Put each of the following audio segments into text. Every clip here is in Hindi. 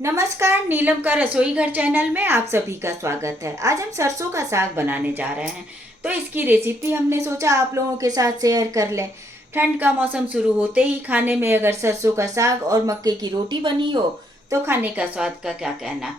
नमस्कार, नीलम का रसोई घर चैनल में आप सभी का स्वागत है। आज हम सरसों का साग बनाने जा रहे हैं, तो इसकी रेसिपी हमने सोचा आप लोगों के साथ शेयर कर लें। ठंड का मौसम शुरू होते ही खाने में अगर सरसों का साग और मक्के की रोटी बनी हो तो खाने का स्वाद का क्या कहना।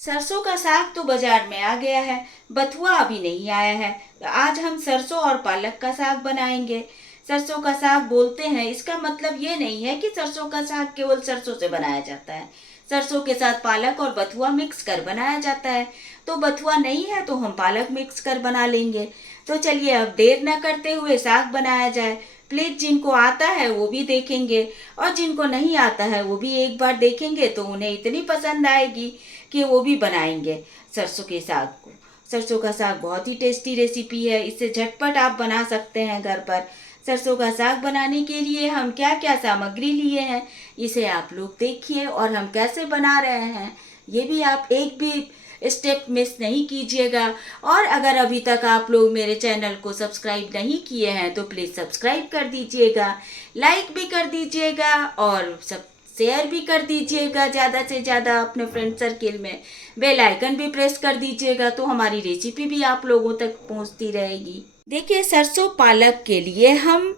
सरसों का साग तो बाजार में आ गया है, बथुआ अभी नहीं आया है। तो आज हम सरसों और पालक का साग बनाएंगे। सरसों का साग बोलते हैं, इसका मतलब ये नहीं है कि सरसों का साग केवल सरसों से बनाया जाता है। सरसों के साथ पालक और बथुआ मिक्स कर बनाया जाता है। तो बथुआ नहीं है तो हम पालक मिक्स कर बना लेंगे। तो चलिए अब देर न करते हुए साग बनाया जाए। प्लीज जिनको आता है वो भी देखेंगे और जिनको नहीं आता है वो भी एक बार देखेंगे तो उन्हें इतनी पसंद आएगी कि वो भी बनाएंगे सरसों के साग को। सरसों का साग बहुत ही टेस्टी रेसिपी है, इसे झटपट आप बना सकते हैं घर पर। सरसों का साग बनाने के लिए हम क्या क्या सामग्री लिए हैं इसे आप लोग देखिए और हम कैसे बना रहे हैं ये भी आप एक भी स्टेप मिस नहीं कीजिएगा। और अगर अभी तक आप लोग मेरे चैनल को सब्सक्राइब नहीं किए हैं तो प्लीज़ सब्सक्राइब कर दीजिएगा, लाइक भी कर दीजिएगा और सब शेयर भी कर दीजिएगा ज़्यादा से ज़्यादा अपने फ्रेंड सर्किल में। बेल आइकन भी प्रेस कर दीजिएगा तो हमारी रेसिपी भी आप लोगों तक पहुंचती रहेगी। देखिए, सरसों पालक के लिए हम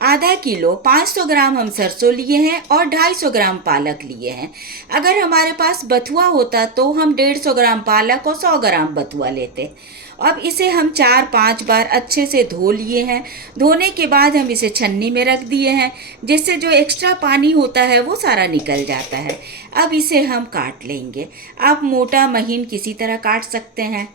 आधा किलो 500 ग्राम हम सरसों लिए हैं और 250 ग्राम पालक लिए हैं। अगर हमारे पास बथुआ होता तो हम 150 ग्राम पालक और 100 ग्राम बथुआ लेते। अब इसे हम 4-5 बार अच्छे से धो लिए हैं। धोने के बाद हम इसे छन्नी में रख दिए हैं, जिससे जो एक्स्ट्रा पानी होता है वो सारा निकल जाता है। अब इसे हम काट लेंगे। आप मोटा महीन किसी तरह काट सकते हैं।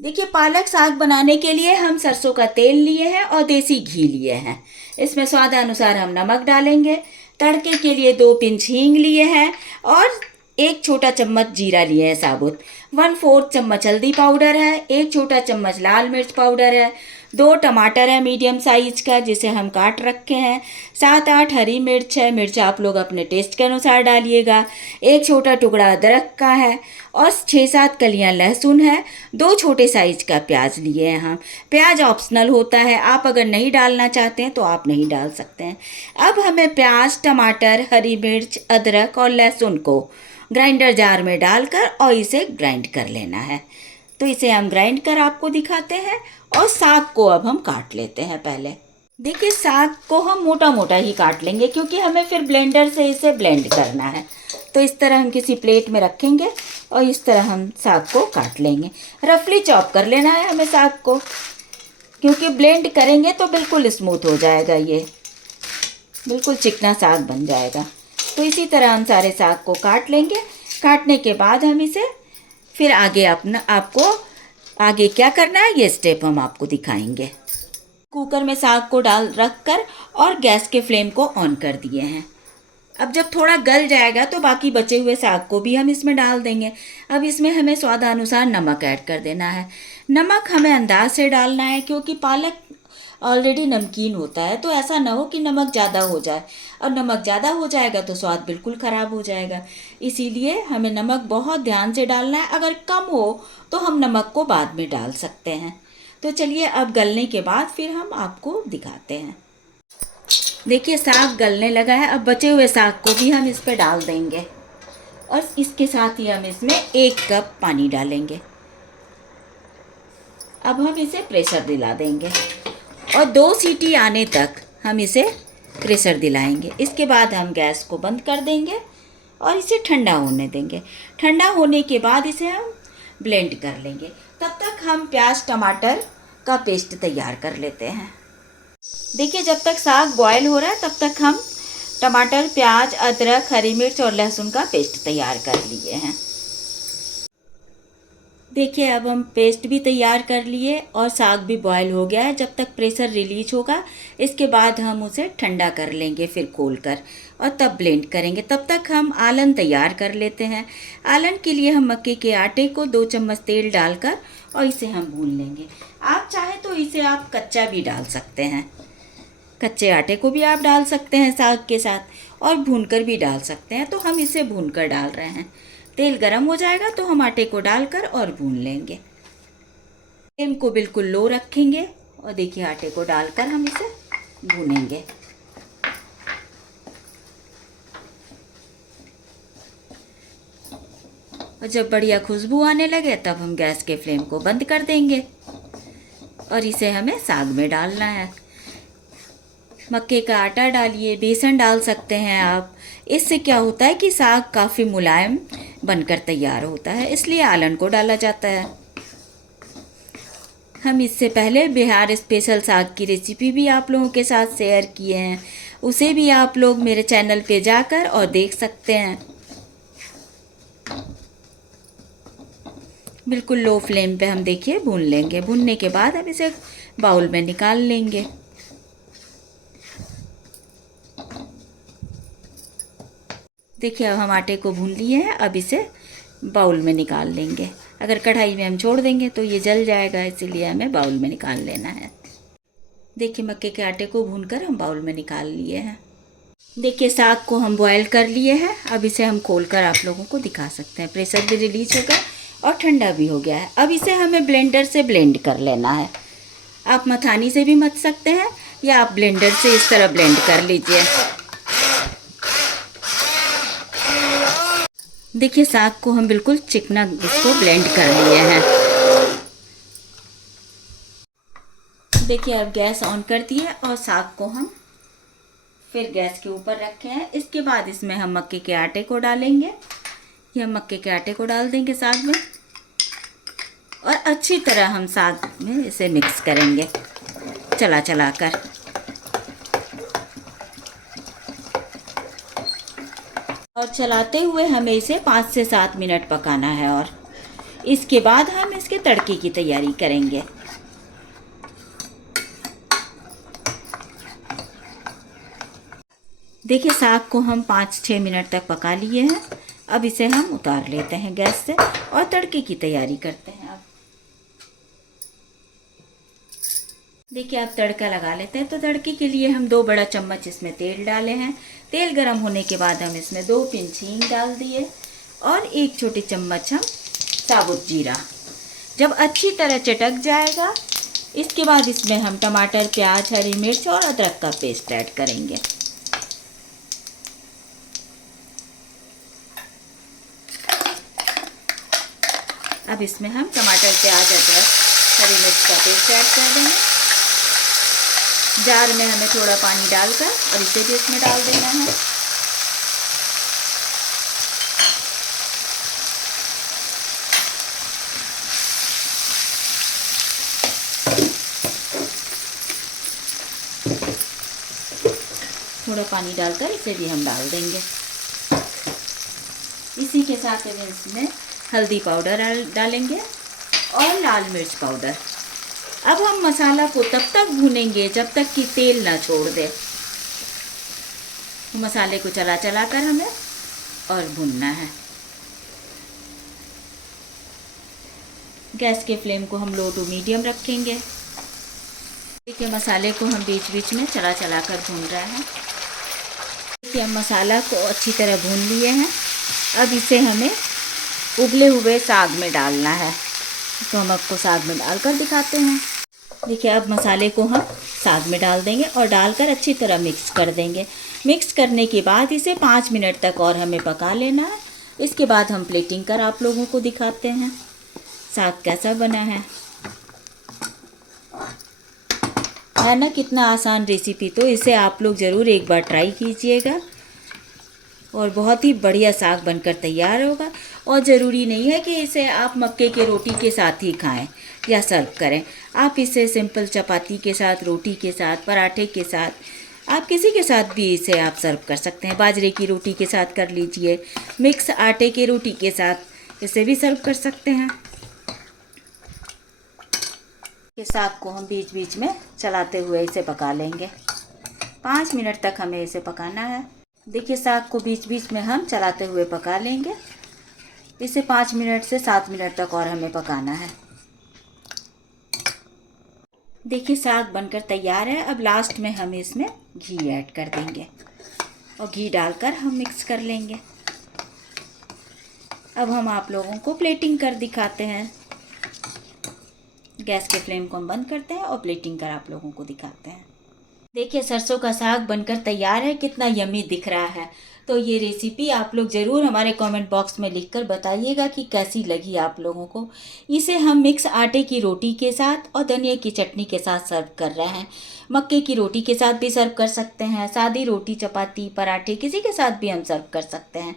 देखिए, पालक साग बनाने के लिए हम सरसों का तेल लिए हैं और देसी घी लिए हैं। इसमें स्वादानुसार हम नमक डालेंगे। तड़के के लिए 2 पिंच हींग लिए हैं और 1 छोटा चम्मच जीरा लिए हैं साबुत। 1/4 चम्मच हल्दी पाउडर है, 1 छोटा चम्मच लाल मिर्च पाउडर है, 2 टमाटर है मीडियम साइज का जिसे हम काट रखे हैं, 7-8 हरी मिर्च है, मिर्च आप लोग अपने टेस्ट के अनुसार डालिएगा, 1 छोटा टुकड़ा अदरक का है और 6-7 कलियां लहसुन है, 2 छोटे साइज का प्याज लिए हैं हम। प्याज ऑप्शनल होता है, आप अगर नहीं डालना चाहते हैं तो आप नहीं डाल सकते हैं। अब हमें प्याज, टमाटर, हरी मिर्च, अदरक और लहसुन को ग्राइंडर जार में डालकर और इसे ग्राइंड कर लेना है। तो इसे हम ग्राइंड कर आपको दिखाते हैं और साग को अब हम काट लेते हैं। पहले देखिए, साग को हम मोटा मोटा ही काट लेंगे क्योंकि हमें फिर ब्लेंडर से इसे ब्लेंड करना है। तो इस तरह हम किसी प्लेट में रखेंगे और इस तरह हम साग को काट लेंगे। रफली चॉप कर लेना है हमें साग को, क्योंकि ब्लेंड करेंगे तो बिल्कुल स्मूथ हो जाएगा, ये बिल्कुल चिकना साग बन जाएगा। तो इसी तरह हम सारे साग को काट लेंगे। काटने के बाद हम इसे फिर आगे आपको आगे क्या करना है ये स्टेप हम आपको दिखाएंगे। कुकर में साग को डाल रखकर और गैस के फ्लेम को ऑन कर दिए हैं। अब जब थोड़ा गल जाएगा तो बाकी बचे हुए साग को भी हम इसमें डाल देंगे। अब इसमें हमें स्वादानुसार नमक ऐड कर देना है। नमक हमें अंदाज से डालना है क्योंकि पालक ऑलरेडी नमकीन होता है, तो ऐसा ना हो कि नमक ज़्यादा हो जाए और नमक ज़्यादा हो जाएगा तो स्वाद बिल्कुल ख़राब हो जाएगा। इसीलिए हमें नमक बहुत ध्यान से डालना है। अगर कम हो तो हम नमक को बाद में डाल सकते हैं। तो चलिए, अब गलने के बाद फिर हम आपको दिखाते हैं। देखिए, साग गलने लगा है। अब बचे हुए साग को भी हम इस पर डाल देंगे और इसके साथ ही हम इसमें 1 कप पानी डालेंगे। अब हम इसे प्रेशर दिला देंगे और 2 सीटी आने तक हम इसे प्रेशर दिलाएंगे। इसके बाद हम गैस को बंद कर देंगे और इसे ठंडा होने देंगे। ठंडा होने के बाद इसे हम ब्लेंड कर लेंगे। तब तक हम प्याज टमाटर का पेस्ट तैयार कर लेते हैं। देखिए, जब तक साग बॉयल हो रहा है तब तक हम टमाटर, प्याज, अदरक, हरी मिर्च और लहसुन का पेस्ट तैयार कर लिए हैं। देखिए, अब हम पेस्ट भी तैयार कर लिए और साग भी बॉयल हो गया है। जब तक प्रेशर रिलीज होगा इसके बाद हम उसे ठंडा कर लेंगे फिर खोल कर और तब ब्लेंड करेंगे। तब तक हम आलन तैयार कर लेते हैं। आलन के लिए हम मक्के के आटे को 2 चम्मच तेल डालकर और इसे हम भून लेंगे। आप चाहे तो इसे आप कच्चा भी डाल सकते हैं, कच्चे आटे को भी आप डाल सकते हैं साग के साथ और भूनकर भी डाल सकते हैं। तो हम इसे भूनकर डाल रहे हैं। तेल गरम हो जाएगा तो हम आटे को डालकर और भून लेंगे। फ्लेम को बिल्कुल लो रखेंगे और देखिए आटे को डालकर हम इसे भूनेंगे। और जब बढ़िया खुशबू आने लगे तब हम गैस के फ्लेम को बंद कर देंगे और इसे हमें साग में डालना है। मक्के का आटा डालिए, बेसन डाल सकते हैं आप। इससे क्या होता है कि साग काफ़ी मुलायम बनकर तैयार होता है, इसलिए आलन को डाला जाता है। हम इससे पहले बिहार स्पेशल साग की रेसिपी भी आप लोगों के साथ शेयर किए हैं, उसे भी आप लोग मेरे चैनल पे जाकर और देख सकते हैं। बिल्कुल लो फ्लेम पे हम देखिए भून लेंगे। भूनने के बाद अब इसे बाउल में निकाल लेंगे। देखिए अब हम आटे को भून लिए हैं, अब इसे बाउल में निकाल लेंगे। अगर कढ़ाई में हम छोड़ देंगे तो ये जल जाएगा, इसीलिए हमें बाउल में निकाल लेना है। देखिए मक्के के आटे को भूनकर हम बाउल में निकाल लिए हैं। देखिए साग को हम बॉयल कर लिए हैं, अब इसे हम खोलकर आप लोगों को दिखा सकते हैं। प्रेशर भी रिलीज हो गया और ठंडा भी हो गया है। अब इसे हमें ब्लेंडर से ब्लेंड कर लेना है। आप मथानी से भी मथ सकते हैं या आप ब्लेंडर से इस तरह ब्लेंड कर लीजिए। देखिए साग को हम बिल्कुल चिकना इसको ब्लेंड कर लिए हैं। देखिए अब गैस ऑन कर दिए और साग को हम फिर गैस के ऊपर रखे हैं। इसके बाद इसमें हम मक्के के आटे को डालेंगे। ये हम मक्के के आटे को डाल देंगे साग में और अच्छी तरह हम साग में इसे मिक्स करेंगे चला चला कर। और चलाते हुए हमें इसे 5 से 7 मिनट पकाना है और इसके बाद हम इसके तड़के की तैयारी करेंगे। देखिए साग को हम 5-6 मिनट तक पका लिए हैं। अब इसे हम उतार लेते हैं गैस से और तड़के की तैयारी करते हैं। अब देखिए आप तड़का लगा लेते हैं। तो तड़के के लिए हम 2 बड़ा चम्मच इसमें तेल डाले हैं। तेल गरम होने के बाद हम इसमें 2 पिंच हींग डाल दिए और 1 छोटी चम्मच हम साबुत जीरा। जब अच्छी तरह चटक जाएगा इसके बाद इसमें हम टमाटर, प्याज, हरी मिर्च और अदरक का पेस्ट ऐड करेंगे। अब इसमें हम टमाटर, प्याज, अदरक, हरी मिर्च का पेस्ट ऐड कर देंगे। जार में हमें थोड़ा पानी डालकर और इसे भी इसमें डाल देना है। थोड़ा पानी डालकर इसे भी हम डाल देंगे। इसी के साथ इसमें हल्दी पाउडर डालेंगे और लाल मिर्च पाउडर। अब हम मसाला को तब तक भूनेंगे जब तक कि तेल ना छोड़ दे। मसाले को चला चला कर हमें और भूनना है। गैस के फ्लेम को हम लो टू मीडियम रखेंगे। देखिए मसाले को हम बीच बीच में चला चला कर भून रहे हैं। देखिए हम मसाला को अच्छी तरह भून लिए हैं। अब इसे हमें उबले हुए साग में डालना है। तो हम आपको साग में डालकर दिखाते हैं। देखिए अब मसाले को हम साग में डाल देंगे और डालकर अच्छी तरह मिक्स कर देंगे। मिक्स करने के बाद इसे 5 मिनट तक और हमें पका लेना है। इसके बाद हम प्लेटिंग कर आप लोगों को दिखाते हैं साग कैसा बना है ना। कितना आसान रेसिपी, तो इसे आप लोग ज़रूर एक बार ट्राई कीजिएगा और बहुत ही बढ़िया साग बनकर तैयार होगा। और ज़रूरी नहीं है कि इसे आप मक्के के रोटी के साथ ही खाएं या सर्व करें। आप इसे सिंपल चपाती के साथ, रोटी के साथ, पराठे के साथ, आप किसी के साथ भी इसे आप सर्व कर सकते हैं। बाजरे की रोटी के साथ कर लीजिए, मिक्स आटे की रोटी के साथ इसे भी सर्व कर सकते हैं। ये साग को हम बीच बीच में चलाते हुए इसे पका लेंगे। 5 मिनट तक हमें इसे पकाना है। देखिए साग को बीच बीच में हम चलाते हुए पका लेंगे। इसे 5 मिनट से 7 मिनट तक और हमें पकाना है। देखिए साग बनकर तैयार है। अब लास्ट में हम इसमें घी ऐड कर देंगे और घी डालकर हम मिक्स कर लेंगे। अब हम आप लोगों को प्लेटिंग कर दिखाते हैं। गैस के फ्लेम को हम बंद करते हैं और प्लेटिंग कर आप लोगों को दिखाते हैं। देखिए सरसों का साग बनकर तैयार है, कितना यम्मी दिख रहा है। तो ये रेसिपी आप लोग ज़रूर हमारे कमेंट बॉक्स में लिखकर बताइएगा कि कैसी लगी आप लोगों को। इसे हम मिक्स आटे की रोटी के साथ और धनिया की चटनी के साथ सर्व कर रहे हैं। मक्के की रोटी के साथ भी सर्व कर सकते हैं, सादी रोटी, चपाती, पराठे किसी के साथ भी हम सर्व कर सकते हैं।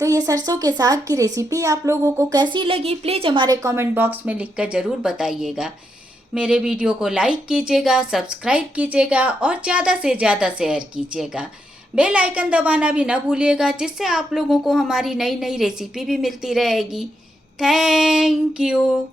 तो ये सरसों के साग की रेसिपी आप लोगों को कैसी लगी, प्लीज़ हमारे कमेंट बॉक्स में लिखकर ज़रूर बताइएगा। मेरे वीडियो को लाइक कीजिएगा, सब्सक्राइब कीजिएगा और ज़्यादा से ज़्यादा शेयर कीजिएगा। बेल आइकन दबाना भी ना भूलिएगा, जिससे आप लोगों को हमारी नई नई रेसिपी भी मिलती रहेगी। Thank you.